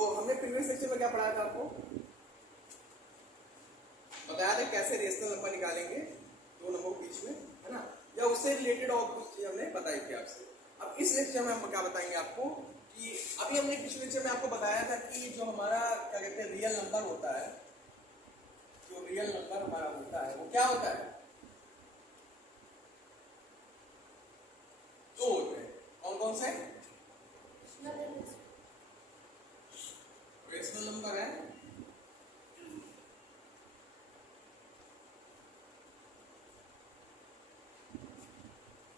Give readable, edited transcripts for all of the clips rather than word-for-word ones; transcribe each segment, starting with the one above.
तो हमने previous lecture में क्या पढ़ाया था, आपको बताया था कैसे रेशनल नंबर निकालेंगे दो नंबरों के बीच में, है ना, या उससे रिलेटेड और कुछ चीज हमने बताई थी आपसे। अब इस लेक्चर में हम क्या बताएंगे आपको कि अभी हमने पिछले लेक्चर में आपको बताया था कि जो हमारा क्या कहते हैं रियल नंबर होता है, जो रियल नंबर हमारा होता है वो क्या होता है, दो होते हैं। कौन कौन से? रेशनल नंबर है,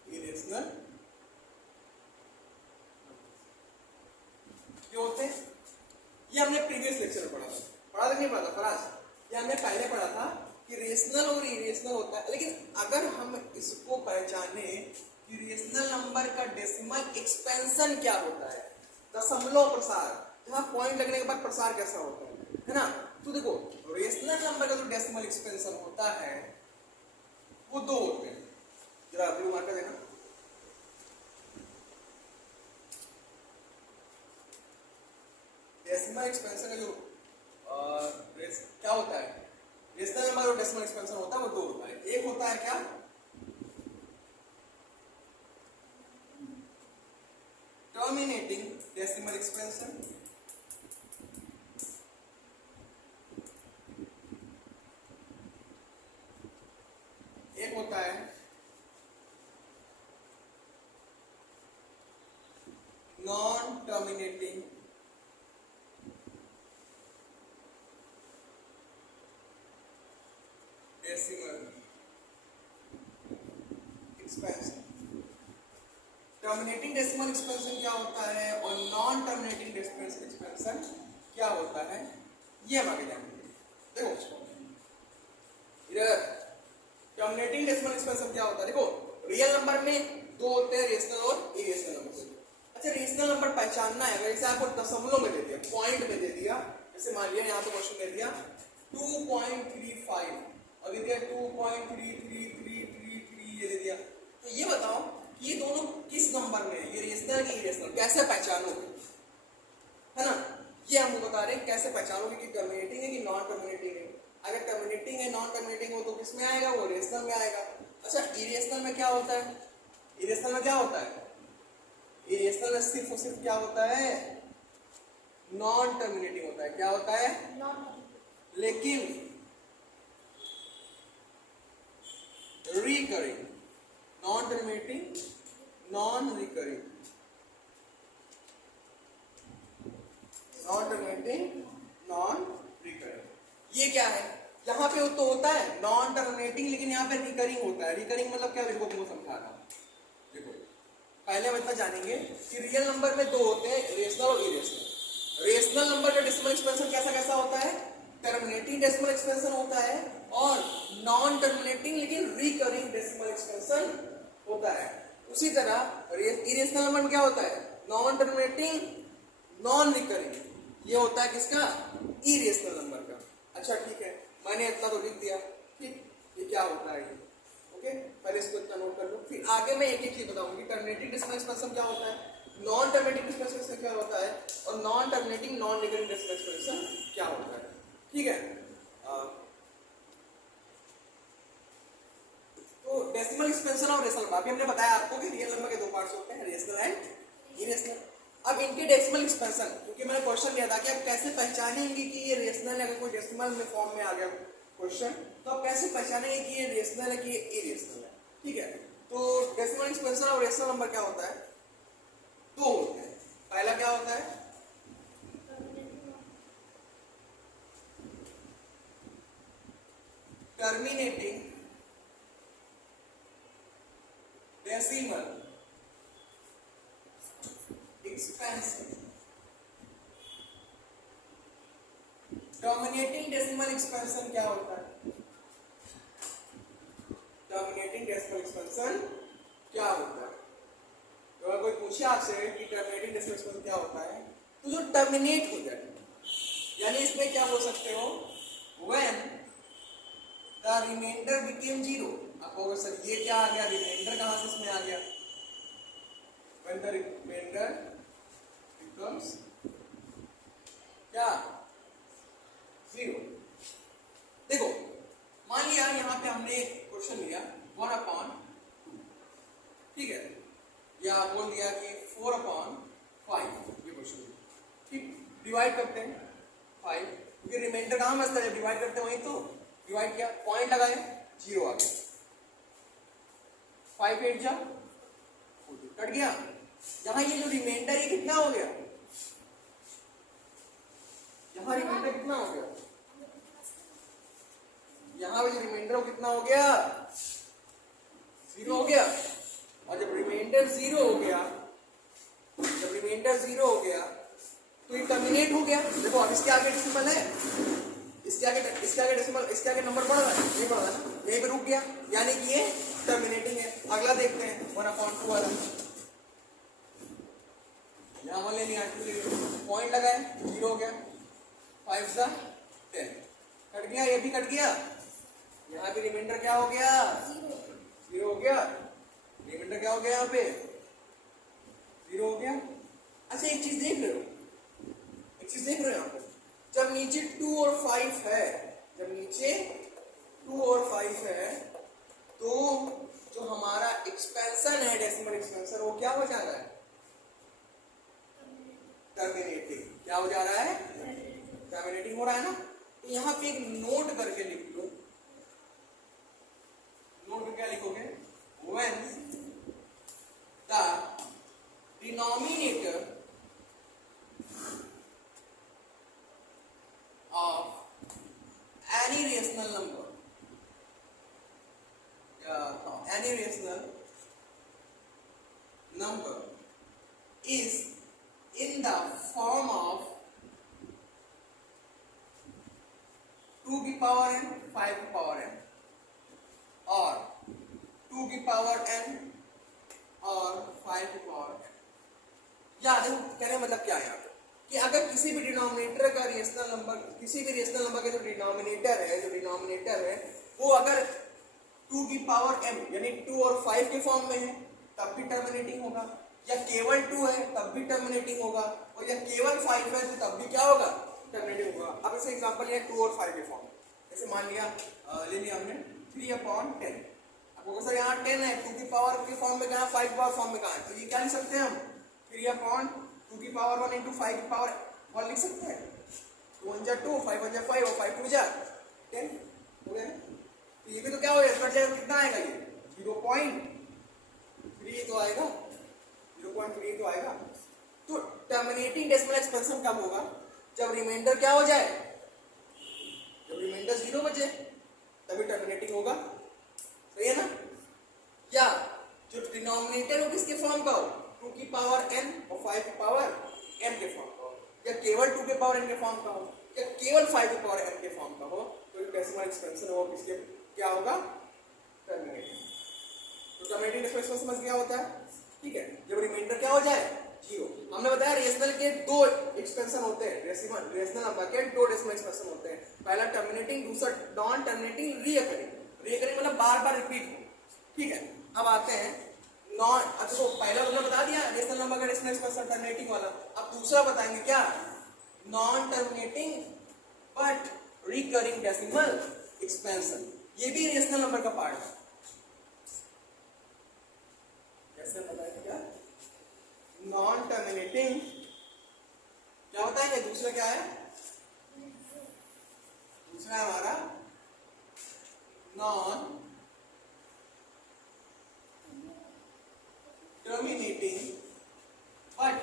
इरेशनल क्यों होते हैं, ये हमने प्रीवियस लेक्चर में पढ़ा था कि नहीं पढ़ा था फराज? ये हमने पहले पढ़ा था कि रेशनल और इरेशनल होता है, लेकिन अगर हम इसको पहचाने कि रेशनल नंबर का डेसिमल एक्सपेंशन क्या होता है, दशमलव प्रसार, जहां पॉइंट लगने के बाद प्रसार कैसा होता है ना, तो देखो रेशनल नंबर का जो डेसिमल एक्सपेंशन होता है वो दो होते हैं। जरा ब्लू मार्कर देना, डेसिमल एक्सपेंशन का जो क्या होता है, रेशनल नंबर और डेसिमल एक्सपेंशन होता है वो दो होता है। एक होता है क्या, टर्मिनेटिंग डेसिमल एक्सपेंशन, एक होता है non terminating decimal expansion. Terminating decimal expansion क्या होता है और नॉन टर्मिनेटिंग डेसिमल एक्सपेंशन क्या होता है, ये हम आगे जानेंगे। देखो इधर टर्मिनेटिंग डेसिमल एक्सपेंशन क्या होता है, देखो रियल नंबर में दो होते हैं, रेशनल और इरेशनल नंबर। अच्छा रेशनल नंबर पहचानना है, अगर जैसे आपको दशमलव में दे दिया, पॉइंट में दे दिया, जैसे मान लिया यहाँ पे क्वेश्चन दे दिया 2.35 और ये 2.3333 ये दे दिया, तो ये बताओ कि ये दोनों किस नंबर में है, ये रेशनल की इरेशनल, कैसे पहचानोगे, है ना, ये हमको बता रहे हैं कैसे पहचानोगे कि टर्मिनेटिंग है कि नॉन टर्मिनेटिंग है। अगर टर्मिनेटिंग है नॉन टर्मिनेटिंग हो तो किस में आएगा, वो रेशनल में आएगा। अच्छा इरेशनल में क्या होता है, इरेशनल में क्या होता है, इरेशनल में सिर्फ और सिर्फ क्या होता है, नॉन टर्मिनेटिंग होता है। क्या होता है, लेकिन recurring, non terminating non recurring, non terminating non recurring. ये क्या है, यहाँ पे तो होता है नॉन टर्मिनेटिंग लेकिन यहाँ पे रिकरिंग होता है। रिकरिंग मतलब क्या, देखो तुमको समझा रहा हूं। देखो पहले हम इतना जानेंगे कि रियल नंबर में दो होते हैं, रेशनल और इरेशनल। रेशनल नंबर का डेसिमल एक्सपेंशन कैसा कैसा होता है, टर्मिनेटिंग डेसिमल एक्सपेंशन होता है और नॉन टर्मिनेटिंग लेकिन रिकरिंग डेसिमल एक्सपेंशन होता है। उसी तरह इरेशनल नंबर में क्या होता है, नॉन टर्मिनेटिंग नॉन रिकरिंग, ये होता है किसका, इरेशनल नंबर का। अच्छा ठीक है, मैंने इतना तो लिख दिया, ठीक, ये क्या होता है ये, ओके, पहले इसको इतना नोट कर लो, फिर आगे मैं एक एक चीज बताऊंगी। टर्मिनेटिंग डेसिमल एक्सपेंशन क्या होता है, नॉन टर्मिनेटिंग डेसिमल एक्सपेंशन क्या होता है और non terminating non recurring decimal expansion क्या होता है, ठीक है। तो डेसिमल एक्सपेंशन और रेशनल नंबर, अभी हमने बताया आपको कि रियल नंबर के दो पार्ट्स होते हैं, रेशनल एंड इरेशनल। अब इनके डेसिमल एक्सपेंशन, क्योंकि मैंने क्वेश्चन दिया था कि आप कैसे पहचानेंगे कि ये रेशनल है, अगर कोई डेसिमल में फॉर्म में आ गया क्वेश्चन तो आप कैसे पहचानेंगे कि ये रेशनल है कि ये इरेशनल है, ठीक है। तो डेसिमल एक्सपेंशन और रेशनल नंबर क्या होता है, दो होते हैं। पहला क्या होता है, terminating decimal expansion. Terminating decimal expansion क्या होता है, टर्मिनेटिंग डेसिमल एक्सपेंशन क्या होता है, तो अगर कोई पूछे आपसे कि टर्मिनेटिंग डेसिमल एक्सपेंशन क्या होता है, तो जो टर्मिनेट हो जाए, यानी इसमें क्या बोल सकते हो, when the remainder became zero. आपको अगर सर ये क्या आ गया, रिमाइंडर कहां से इसमें आ गया, when the remainder becomes divide करते हैं 5, क्योंकि रिमाइंडर कहाँ बचता है, जब डिवाइड करते हैं वहीं तो डिवाइड किया, पॉइंट लगाए, 0 आ गया, 5 8 जा कट गया। यहाँ ये जो रिमाइंडर है कितना हो गया, यहाँ रिमाइंडर कितना हो गया, यहाँ पे जो रिमाइंडर कितना हो गया, 0 हो गया। और जब रिमाइंडर 0 हो गया, जब रिमाइंडर 0 हो गया तो ये टर्मिनेट हो गया। देखो अब इसके आगे डेसिमल है, इसके आगे डेसिमल, इसके आगे नंबर बढ़ रहा है, ये बढ़ रहा है ना, यहीं पे रुक गया, यानी कि ये टर्मिनेटिंग है। अगला देखते हैं 1/2 वाला, यहाँ वाले नहीं, पॉइंट लगाए, 0 हो गया, 5 सा 10 कट गया, ये भी कट गया, यहाँ पे रिमाइंडर क्या हो गया, 0 हो गया, रिमाइंडर क्या हो गया, यहाँ पे 0 हो गया। अच्छा एक चीज देख रहे हो, एक चीज देख रहे हो यहाँ पे, जब नीचे 2 और 5 है, जब नीचे 2 और 5 है तो जो हमारा एक्सपेंशन है, डेसिमल एक्सपेंशन, वो क्या हो जा रहा है, टर्मिनेटिंग। क्या हो जा रहा है, टर्मिनेटिंग हो रहा है ना। तो यहाँ पे एक नोट करके लिख लो, नोट में क्या लिखोगे, when the denominator of any rational number, any rational number is in the form of 2 की पावर n, 5 की पावर n, और 2 की पावर n और 5 की पावर n। या देखो कहने का मतलब क्या है कि अगर किसी भी डिनोमिनेटर का रेशनल नंबर, किसी भी रेशनल नंबर का जो डिनोमिनेटर है वो अगर 2 की पावर m यानी 2 और 5 के फॉर्म में है तब भी टर्मिनेटिंग होगा, या केवल 2 है तब भी टर्मिनेटिंग होगा, और या केवल 5 है तो तब भी क्या होगा, टर्मिनेटिंग होगा। अब ऐसे एग्जांपल लिया 2 और 5 के फॉर्म, जैसे मान लिया ले लिया हमने 3/10, अब सर यहाँ 10 है, 2 की पावर के फॉर्म में कहाँ, 5 की पावर फॉर्म में कहाँ है, तो ये क्या लिख सकते हैं हम, 3/2 की पावर 1 into 5 की पावर 1 लिख सकते हैं, 2 1 जा 2, 5 1 जा 5 और 5 2 जा 10 हो गया। तो ये भी तो क्या हो गया, कितना आएगा, ये 0.3 तो आएगा, 0.3 तो आएगा। तो टर्मिनेटिंग डेसिमल एक्सपेंशन कब होगा, जब रिमाइंडर क्या हो जाए, जब रिमाइंडर 0 बचे तभी टर्मिनेटिंग होगा, सही है ना। या जो डिनोमिनेटर हो किसके फॉर्म का हो, 2 की पावर n और 5 की पावर m के फॉर्म का हो, या केवल 2 के पावर n के फॉर्म का हो, या केवल 5 के पावर n के फॉर्म का हो, तो डेसिमल एक्सपेंशन हो किसके क्या होगा, टर्मिनेटिंग। तो टर्मिनेटिंग डेसिमल एक्सपेंशन समझ क्या होता है, ठीक है। जब रिमाइंडर क्या हो जाए, 0। हमने बताया रेशनल के 2 एक्सपेंशन होते हैं, रेशनल नंबर के 2 डेसिमल एक्सपेंशन होते हैं, पहला टर्मिनेटिंग, दूसरा नॉन टर्मिनेटिंग, रीअकरिंग मतलब बार बार रिपीट हो, ठीक है। अब आते हैं नॉन, अच्छा तो पहला हमने बता दिया रेशनल नंबर का डेसिमल एक्सपेंशन टर्मिनेटिंग वाला, अब दूसरा बताएंगे क्या, non terminating but recurring decimal expansion, ये भी रेशनल नंबर का पार्ट है। कैसे बताएंगे क्या, नॉन टर्मिनेटिंग क्या बताएंगे, दूसरा क्या है, दूसरा है हमारा non terminating but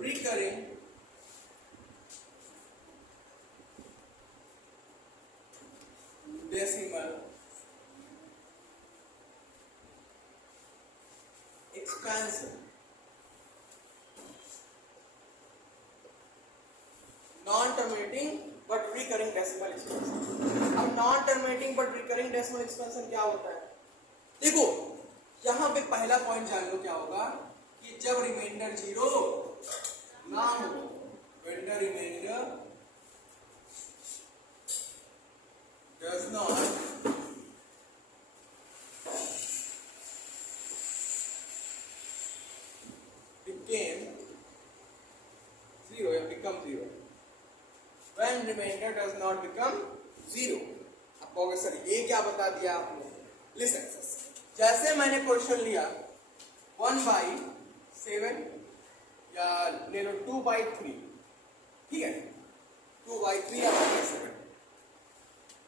recurring decimal expansion. Non terminating but recurring decimal expansion. अब non terminating but recurring decimal expansion क्या होता है, देखो यहां पे पहला पॉइंट जान लो क्या होगा कि जब रिमाइंडर 0 ना हो, when the remainder does not became 0 या become 0, when remainder does not become 0। अब कहोगे सर ये क्या बता दिया आपने, लिसन, जैसे मैंने क्वेश्चन लिया 1/7 या ले लो 2/3, ठीक है, 2/3 या 1/7।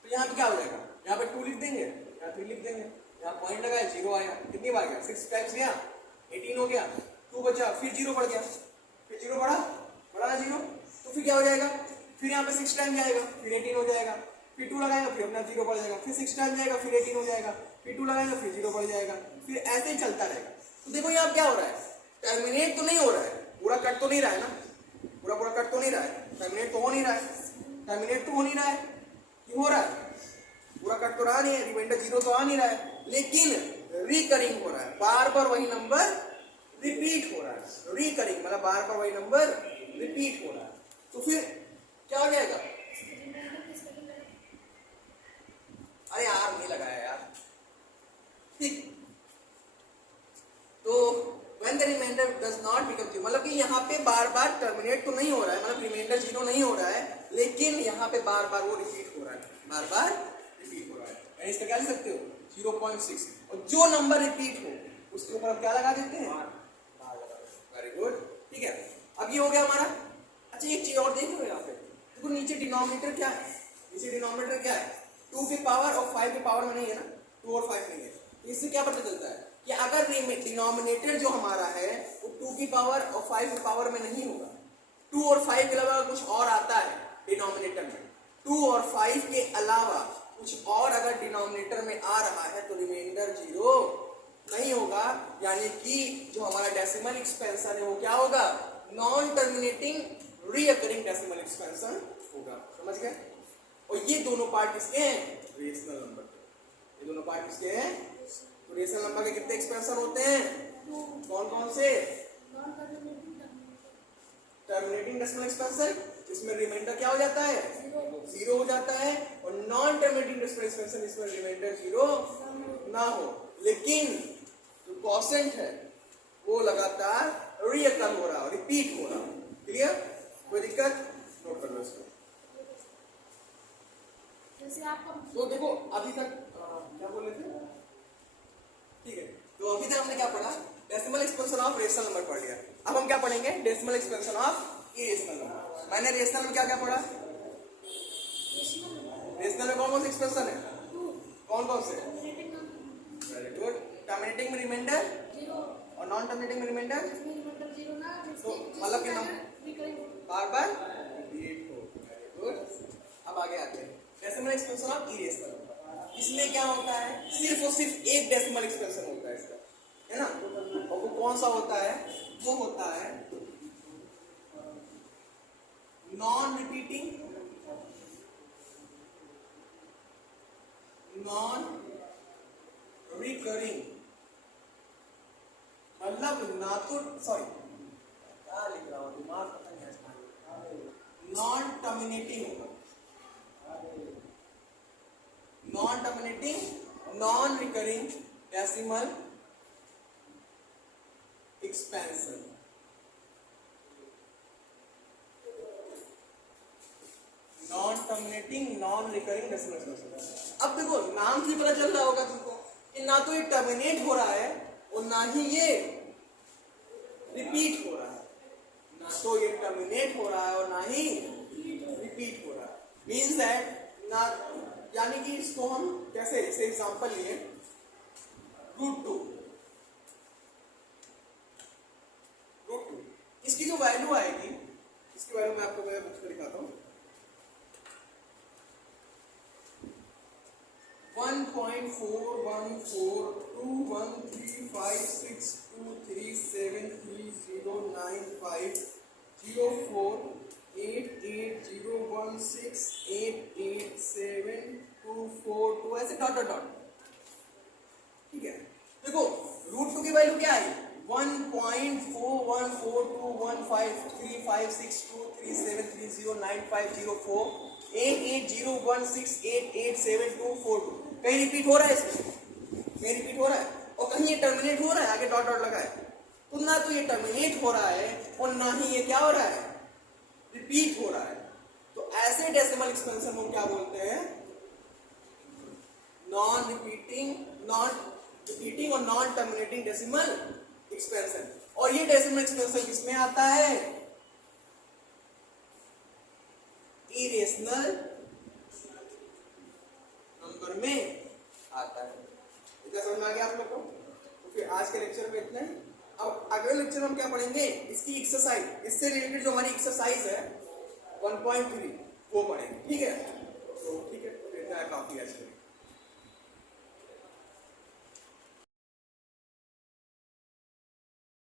तो यहाँ पे क्या हो जाएगा, यहाँ पे 2 लिख देंगे, यहाँ 3 लिख देंगे, यहाँ पॉइंट लगाए 0 आया। कितनी बार गया, 6 टाइम्स गया, 18 हो गया, 2 बचा, फिर 0 बढ़ गया, फिर 0 बढ़ा ना 0, तो फिर क्या हो जाएगा, फिर यहाँ पे 6 टाइम जाएगा, फिर 18 हो जाएगा, फिर 2 लगाएगा, फिर अपना 0 बढ़ जाएगा, फिर 6 टाइम जाएगा, फिर 18 हो जाएगा, फिर 2 लगाएगा, फिर 0 बढ़ जाएगा, फिर ऐसे ही चलता रहेगा। तो देखो यहाँ क्या हो रहा है, टर्मिनेट तो नहीं हो रहा है, पूरा कट तो नहीं रहा है ना, पूरा कट तो नहीं रहा है, टर्मिनेट तो हो नहीं रहा है, टर्मिनेट तो हो नहीं रहा है, क्यों हो रहा है, पूरा कट तो रहा नहीं है, रिमाइंडर 0 तो आ नहीं रहा है, लेकिन रिकरिंग हो रहा है, बार बार वही नंबर रिपीट हो रहा है। रिकरिंग मतलब बार बार वही नंबर रिपीट हो रहा है, तो फिर क्या हो जाएगा, अरे यार नहीं लगाया यार, ठीक। तो when the remainder does not become 0, मतलब कि यहाँ पे बार बार टर्मिनेट तो नहीं हो रहा है, मतलब रिमाइंडर 0 नहीं हो रहा है, लेकिन यहाँ पे बार बार वो रिपीट हो रहा है, बार बार रिपीट हो रहा है, यानी इसका क्या लिख सकते हो 0.6, और जो नंबर रिपीट हो उसके ऊपर हम क्या लगा देते हैं, वेरी गुड, ठीक है। अब ये हो गया हमारा। अच्छा एक चीज और देखो यहाँ पे, देखो नीचे डिनोमिनेटर क्या है, नीचे डिनोमिनेटर क्या है, 2 की पावर और 5 की पावर में नहीं है ना, 2 और 5 नहीं है, तो इससे क्या पता चलता है कि अगर डिनोमिनेटर जो हमारा है वो 2 की पावर और 5 की पावर में नहीं होगा, 2 और 5 के अलावा कुछ और आता है डिनोमिनेटर में, 2 और 5 के अलावा कुछ और अगर डिनोमिनेटर में आ रहा है तो रिमाइंडर 0 नहीं होगा, यानी कि जो हमारा डेसिमल एक्सपेंशन है वो क्या होगा, non terminating recurring decimal expansion होगा, समझ गए। और ये दोनों पार्ट किसके हैं, रेशनल नंबर के, ये दोनों पार्ट किसके हैं, तो रेशनल नंबर के कितने एक्सपेंशन होते हैं, कौन कौन से, टर्मिनेटिंग डेसिमल एक्सपेंशन इसमें रिमाइंडर क्या हो जाता है, 0 हो जाता है, और नॉन टर्मिनेटिंग डेसिमल एक्सपेंशन इसमें रिमाइंडर 0 ना हो, लेकिन जो क्वोशिएंट है वो लगातार रीअकर हो रहा है, रिपीट हो रहा है, क्लियर, कोई दिक्कत, नोट कर लो इसको। तो देखो अभी तक क्या बोल रहे थे, ठीक है, तो अभी तक हमने क्या पढ़ा, decimal expansion of rational number पढ़ लिया। अब हम क्या पढ़ेंगे, decimal expansion of irrational number. मैंने रेशनल में क्या क्या पढ़ा, रेशनल में कौन कौन से एक्सपेंशन है, कौन कौन से, वेरी गुड, टर्मिनेटिंग में रिमाइंडर और नॉन टर्मिनेटिंग में रिमाइंडर, तो मतलब कि बार बार रिपीट हो, वेरी गुड। अब आगे आते हैं डेसिमल एक्सपेंशन ऑफ इरेशनल, इसमें क्या होता है, सिर्फ और सिर्फ एक डेसिमल एक्सपेंशन होता है इसका, है ना, और वो कौन सा होता है, वो होता है नॉन रिपीटिंग, नॉन रिकरिंग, मतलब ना तो, सॉरी क्या लिख रहा हूं, दिमाग पता नहीं, नॉन टर्मिनेटिंग होगा, non terminating non recurring decimal expansion, non terminating non recurring decimal expansion. अब देखो नाम से पता चल रहा होगा तुमको कि ना तो ये टर्मिनेट हो रहा है और ना ही ये रिपीट हो रहा है, ना तो ये टर्मिनेट हो रहा है और ना ही रिपीट हो रहा है, मीन्स दैट ना, यानी कि इसको हम कैसे, इसे एग्जांपल लिए √2, इसकी जो वैल्यू आएगी, इसकी वैल्यू मैं आपको बुक्स में दिखाता हूं, 1.41421353050293588016887242 ऐसे डॉट डॉट डॉट, ठीक है। देखो √2 की वैल्यू क्या है, 1.41421563050237309504880168874242, कहीं रिपीट हो रहा है इसमें, कहीं रिपीट हो रहा है, और कहीं ये टर्मिनेट हो रहा है, आगे डॉट डॉट लगा है, तो ना तो ये टर्मिनेट हो रहा है और ना ही ये क्या हो रहा है, रिपीट हो रहा है। तो ऐसे डेसिमल एक्सपेंशन को क्या बोलते हैं, नॉन रिपीटिंग और नॉन टर्मिनेटिंग डेसिमल एक्सपेंशन। और ये डेसिमल एक्सपेंशन किसमें आता है, इरेशनल नंबर में आता है। इतना समझ में आ गया आप लोग को? तो फिर आज के लेक्चर में इतना ही। अब अगले लेक्चर में हम क्या पढ़ेंगे, इसकी एक्सरसाइज, इससे रिलेटेड जो हमारी एक्सरसाइज है 1.3 वो पढ़ेंगे। ठीक है, तो ठीक है, तो इतना काफी है।